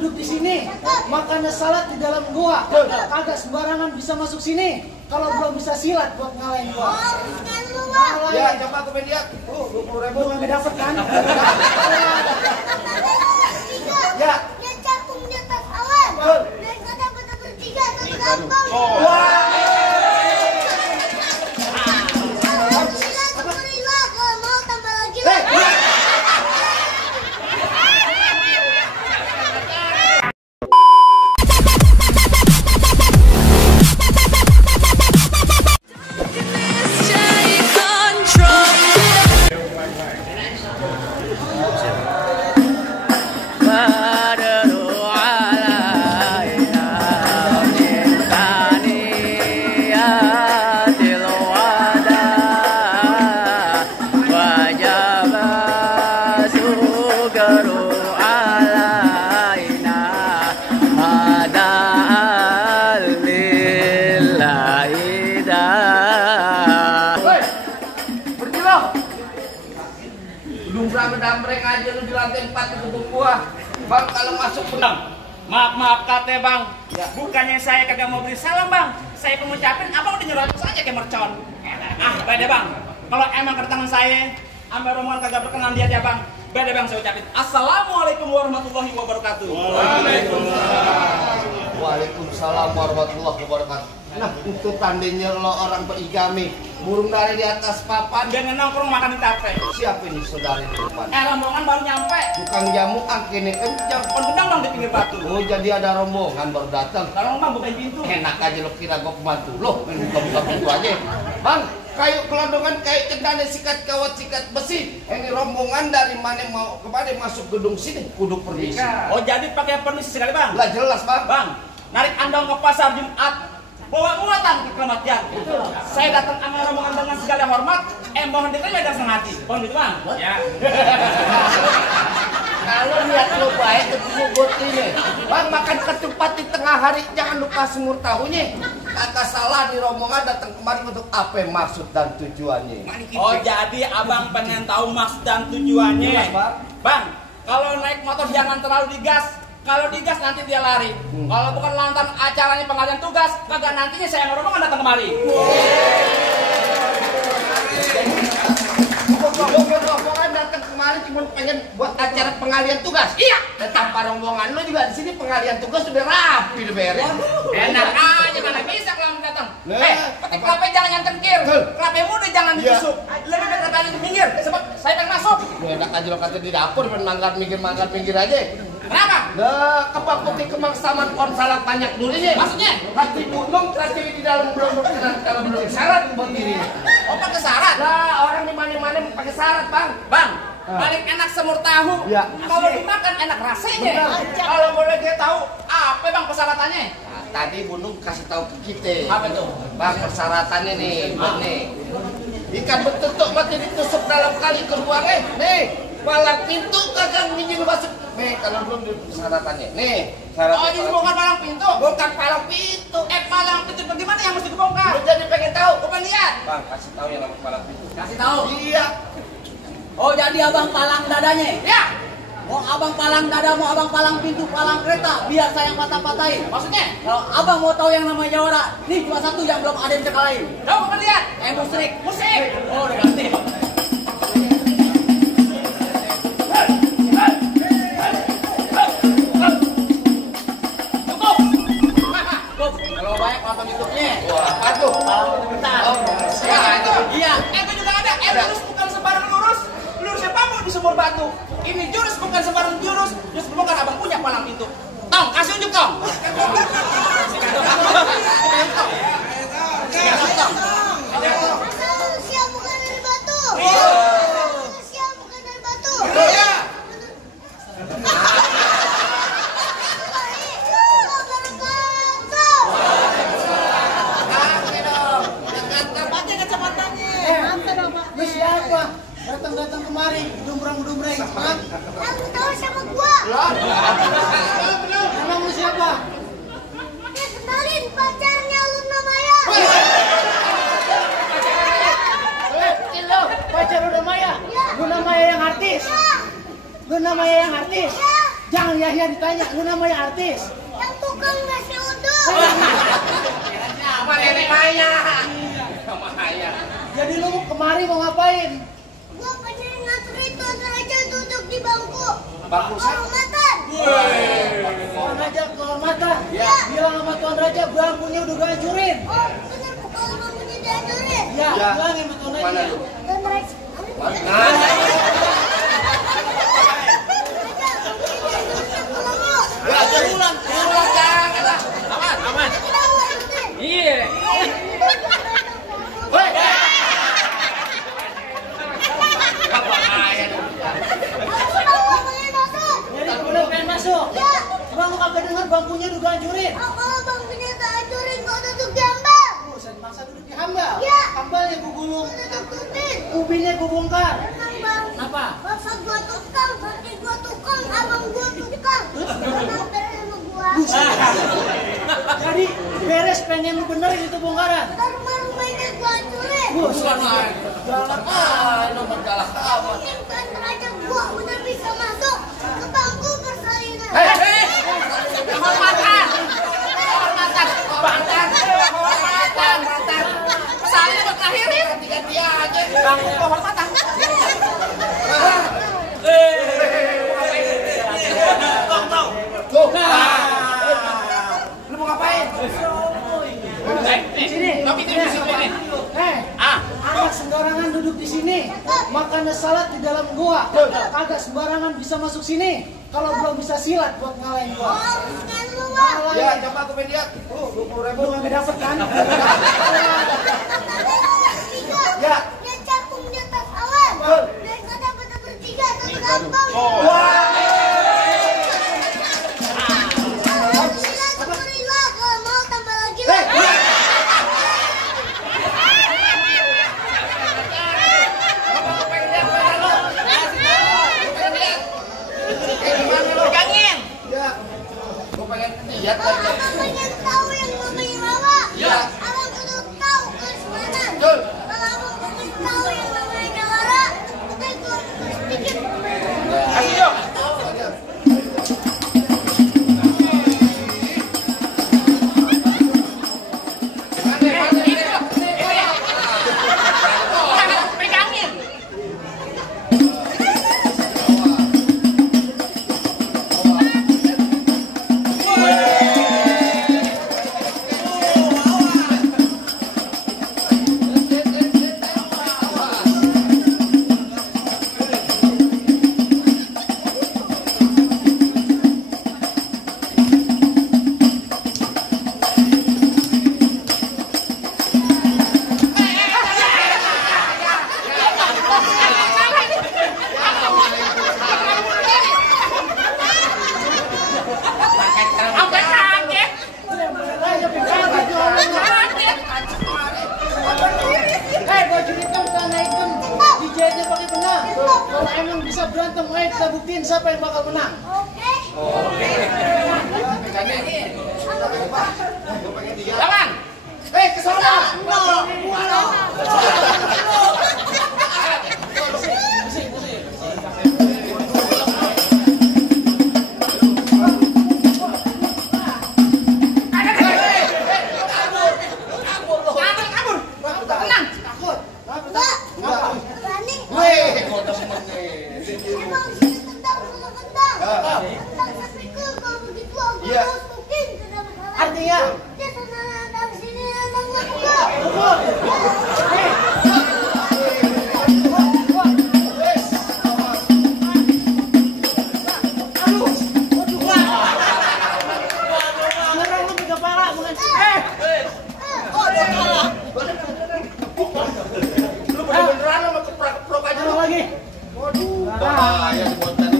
duduk di sini, makannya salat di dalam gua. Kagak sembarangan bisa masuk sini. Kalau belum bisa silat buat ngalahin gua. Ya, coba aku lihat. 20.000 Nggak dapet kan? Ya. Dia cakung di atas awan. Dan kata kata bertiga satu kampung. Alhamdulillah, kalau mau tambah lagi lah. Dambreng aja lu di lantai 4 di gedung gua. Bang, kalau masuk Bang, maaf kate bang. Bukannya saya kagak mau beri salam bang. Saya pengucapin, abang udah nyerocos aja kayak mercon. Beda bang. Kalau emang kedatangan saya, ambil rombongan kagak berkenan dia ya bang. Beda bang, saya ucapin Assalamualaikum warahmatullahi wabarakatuh. Waalaikumsalam warahmatullahi wabarakatuh. Nah, itu tandanya lo orang berigami. Burung dari di atas papan. Jangan nongkrong makan di tape. Siapa ini saudari di depan? Rombongan baru nyampe. Tukang jamu kini kencang. Pendendang dong di pinggir batu. Oh, jadi ada rombongan baru datang. Tolong bang bukain pintu. Enak aja lo kira gua pembantu lo. Buka pintu aja. Bang, kayu kelondongan kayu cendana sikat kawat sikat besi. Ini rombongan dari mana mau kemana masuk gedung sini? Kudu permisi. Oh jadi pakai permisi sekali bang? Lah jelas bang. Bang, narik andong ke pasar Jumat. Bawa muatan ke kematian. Saya datang sama rombongan dengan segala hormat. Mohon diterima dan senang hati. Mohon gitu bang. Ya. Kalau lihat lo baik ketemu buat ini. Bang, makan ketupat di tengah hari jangan lupa semur tahunya. Kata salah di rombongan datang kemari untuk apa maksud dan tujuannya. Oh jadi abang pengen tahu maksud dan tujuannya. Jelas, Bang. Bang, kalau naik motor jangan terlalu digas. Kalau digas nanti dia lari. Kalau bukan lantaran acaranya pengalian tugas, kagak nantinya saya rombongan datang kemari. Rombongan datang kemari cuma pengen buat acara pengalian tugas. Iya. Tanpa rombongan lo juga di sini pengalian tugas sudah rapi udah beres. Enak aja mana bisa kalau datang. Petik kelapa jangan yang tengkir. Kelapa muda jangan ditusuk. Lebih baik kelapa yang minggir. Sebab saya pengen masuk. Enak aja lo kata di dapur manggar minggir aja. Kenapa? Nah, kepang putih kemang saman pohon salak banyak durinya. Maksudnya? Hati gunung, hati di dalam belum berkenan kalau belum syarat buat dirinya. Oh pakai syarat? Lah, orang di mana-mana pakai syarat, Bang. Bang, paling enak semur tahu. Ya. Kalau dimakan enak rasanya. Benar. Kalau boleh dia tahu, apa bang persyaratannya? Nah, tadi Bunung kasih tahu ke kita. Apa tuh? Bang, persyaratannya nih, buat nih. Ikan betutuk mati ditusuk dalam kali keluarnya. Nih, palang pintu kagak ngizin masuk. Nih, kalau belum di persyaratannya. Nih, syarat. Oh, jadi bukan palang pintu? Bukan palang pintu. Palang pintu bagaimana yang mesti dibongkar? Lu jadi pengen tahu? Gue pengen lihat. Bang, kasih tahu yang nama palang pintu. Kasih tahu. Iya. Oh jadi abang palang dadanya? Ya. Mau abang palang dada, mau abang palang pintu, palang kereta, biar saya yang patah-patahin. Maksudnya? Kalau abang mau tahu yang namanya jawara, nih cuma satu yang belum ada yang bisa kalahin. Coba gue pengen lihat. Musrik. Musik. Oh udah ganti. Kalau banyak nonton YouTube-nya. Wah, aduh. Palang pintu bentar. Ya, itu. Iya. Itu juga ada. Lurus bukan sembarang lurus. Lurusnya bambu di sumur batu. Ini jurus bukan sembarang jurus. Jurus bukan abang punya palang pintu. Tong, kasih unjuk tong. Manusia bukan dari batu. Manusia bukan dari batu. Lu siapa? Datang-datang kemari, dumbrang-dumbreng. Aku tahu siapa gua. Emang lu siapa? Ya kenalin pacarnya Luna Maya. Pacar udah Maya? Luna Maya yang artis? Ya. Luna Maya yang artis? Ya. Jangan Yahya ditanya, lu namanya artis. Yang tukang nasi uduk. Sama nenek Maya. Sama Maya. Jadi lu kemari mau ngapain? Gua pengen ngatur itu aja duduk di bangku. Bangku Kehormatan. Tuan Raja kehormatan. Ya. Bilang sama Tuan Raja bangkunya udah gue hancurin. Oh, bener kalau bangkunya dihancurin. Ya, Ya. bilang sama Tuan Mana Raja. lu? Dan Raja. Mana? Raja, bangkunya dihancurin pulang yuk. Pulang jangan lah. Aman. Kita mau hancurin. Iya. Hei. Aku tahu pengen masuk. Jadi udah pengen masuk. Ya. Bang lu kagak denger bangkunya udah gue hancurin. Oh, kalau bangkunya tak hancurin, kau duduk di ambal. Saya maksa duduk di hambal. Ya. Hambalnya gue gulung. Kau duduk tutin. Ubinya gue bongkar. Tenang bang. Apa? Bapak gua tukang, kakek gua tukang, abang gua tukang. Tenang beres sama gua. Jadi beres pengen lu benerin itu bongkaran. Ntar rumah ini gua hancurin. Galak. Nomor kalah kamu. Mungkin kan raja gua udah bisa masuk ke bangku persalinan. Hei. Kehormatan. Saya buat akhirin. Ganti aja. Bangku kehormatan. Tuh. Lu mau ngapain? Sini. Tapi di sini. Anak sembarangan duduk di sini. Makannya salat di dalam gua. Kagak sembarangan bisa masuk sini. Kalau belum bisa silat buat ngalahin gua. Oh, bukan lu bang. Ya, coba aku lihat. 20.000. Lu nggak dapet kan? Ya. Yang cakung di atas awan. Dan kata pada bertiga satu kampung. Alhamdulillah, kalau mau tambah lagi lah. Pegangin. Ya. Gua pengen lihat Kalau lagi. abang pengen tahu yang namanya rawa, Ya. abang kudu tahu garis mana. Betul. Kalau abang pengen tahu yang namanya jawara, kita ikut sedikit. Ayo. Pegangin. Sampai kaget. Baju hitam tanah hitam. Dijahitnya pakai benang. Kalau emang bisa berantem, ayo kita buktiin siapa yang bakal menang. Oke. Lawan. Ke sana. Kabur. Tenang. Takut. Enggak. Berani. Weh, gua temen nih. Emang sini tendang sama kentang. Kentang sepikul kalau begitu aku Iya. harus mungkin tidak bersalah. Artinya? Dia sana nendang sini nendang pukul. Pukul. Sekarang lu pegang pala, bukan? Lu beneran sama keprak-keprok aja lu. Taruh lagi. Bahaya buat tadi.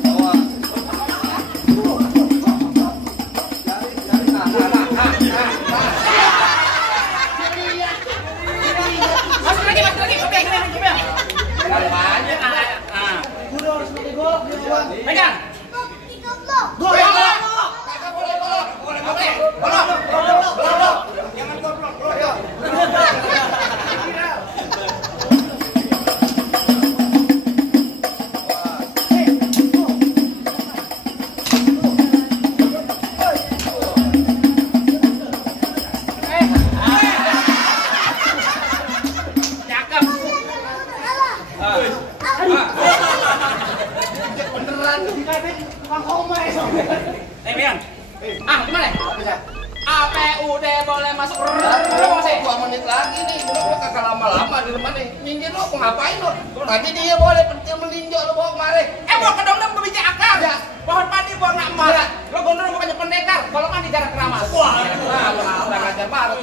Bawa. Masuk lagi. Coba. Apanya? Udah harus pakai golok dia uang. Pegang. Kok 3 blok. Golok. Kagak boleh bolok. Bolok. Jangan goblok. Bolok. udah boleh masuk. Masih 2 menit lagi nih, udah kakak lama-lama di rumah nih. Minggir lo, ngapain lo? Tadi dia boleh penting melinjok lo bawa kemari. Bawa ke dong berbiji akar. Ya. Pohon padi buah nggak emas. Ya. Lo gondrong bukannya pendekar. Kalau mandi jarang keramas. Kurang ajar banget.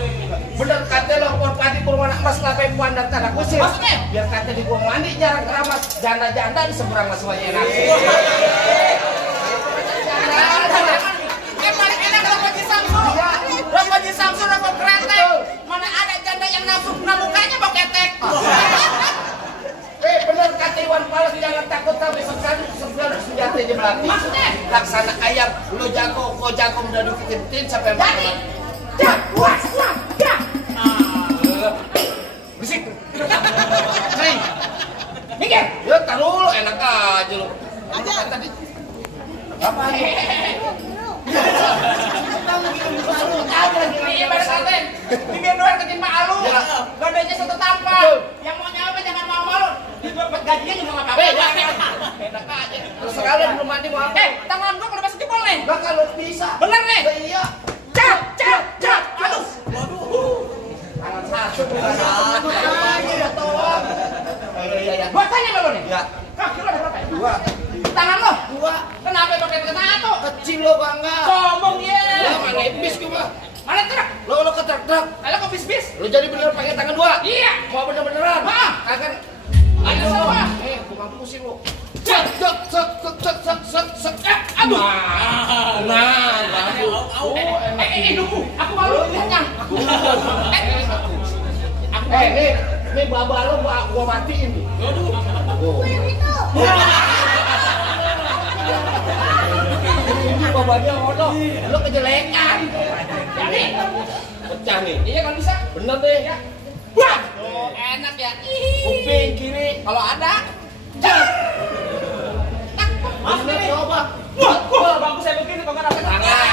Bener kata lo, pohon padi berwarna emas lapai puan dan tanah kusir. Maksudnya? Biar kata di buang mandi jarang keramas. Janda-janda di seberang semuanya nasi. Paling enak kalau Haji Samsul. Kalau Haji Samsul rokok kretek. Mana ada janda yang nafsu mukanya bau ketek. Bener kata Iwan Fals, jangan takut tapi sekali senjata di belakang. Maksudnya? Laksana ayam, lo jago, kau jago udah dikitin sampai Jadi, berisik. Hei, minggir. ya taruh lo enak aja lo. Aja tadi. Apa? Iya pada santen. Minggir doang ketimpa alu. Ya. Godanya satu tampang. Betul. Yang mau nyawa jangan mau-mau. Dibuat gajinya juga nggak apa-apa. Enak aja. Terus sekalian belum mandi mau apa? Tangan gua kalau masih jempol nih. Enggak kalau bisa. Bener nih. Iya. Cap. Aduh. Tangan satu. Iya toh. Iya. Gua tanya sama lo nih. Ya. Kaki lo ada berapa? Dua. Tangan lo. Dua. Kenapa pakai satu? Kecil lo bangga. Sombong ya. Ya mana iblis gua. Mana truk? Lo ketrek-trek. Ayo kok bis-bis. Lo jadi bener pakai tangan dua. Iya. Mau bener-beneran. Hah? Kagak. Ada sama. Gua mampusin lo. Cek. Aduh. Nah, Nunggu. Aku malu lihatnya. Nih baba lo gua matiin nih. Ini babanya ono, lo kejelekan. Jadi, Pecah nih. iya kalau bisa. Bener deh. Wah, enak ya. Kuping kiri. Kalau ada, Mas nih coba. wah, bagus saya begini kok nggak ada Tangan.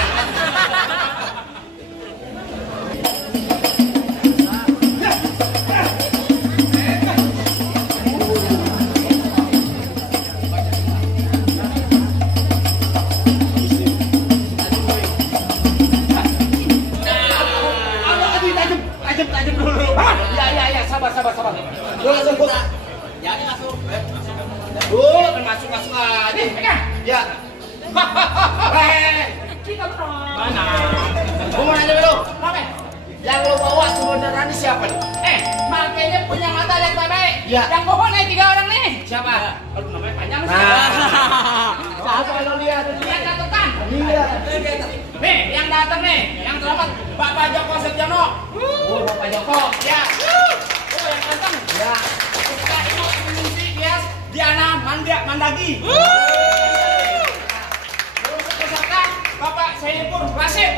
Tajam dulu. Ya, sabar. Lu langsung buka. Jadi masuk. Masuk aja. Ya. Mana? Gua mau nanya dulu. Apa? Yang lo bawa sebenarnya siapa nih? Makanya punya mata lihat baik-baik. Ya. Yang bohong nih 3 orang nih. Siapa? Aduh, namanya panjang sih. Siapa lo lihat? Lihat catatan. Iya. Nih, yang datang nih, yang terhormat Bapak Joko Setiono. Bapak Joko. Ya. Yang datang. Ya. Kita Ibu Mingsi Bias Diana Mandagi. Terus peserta Bapak Saiful Rashid.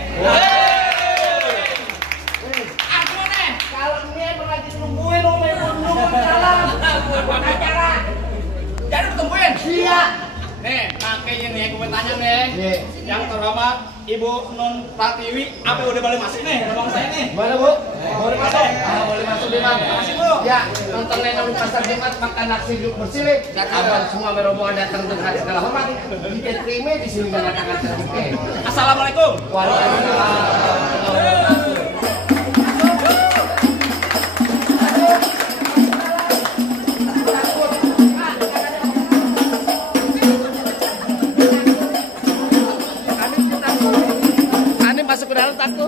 Aku nih, Kalau dia lagi nungguin lo main nunggu jalan. buat acara. Jadi ditungguin. Iya. Nih, makanya nih gue tanya nih. Iya. Yang terhormat Ibu Nun Pratiwi, apa udah boleh masuk nih ruang saya nih? Mana Bu? Boleh masuk? Boleh masuk di mana? Masih Bu. Ya, nonton nenong pasar Jumat makan nasi yuk bersih. Kapan semua merombongan datang dengan segala hormat. Kita terima di sini dengan tangan terbuka. Assalamualaikum. Waalaikumsalam. Masuk ke dalam takut.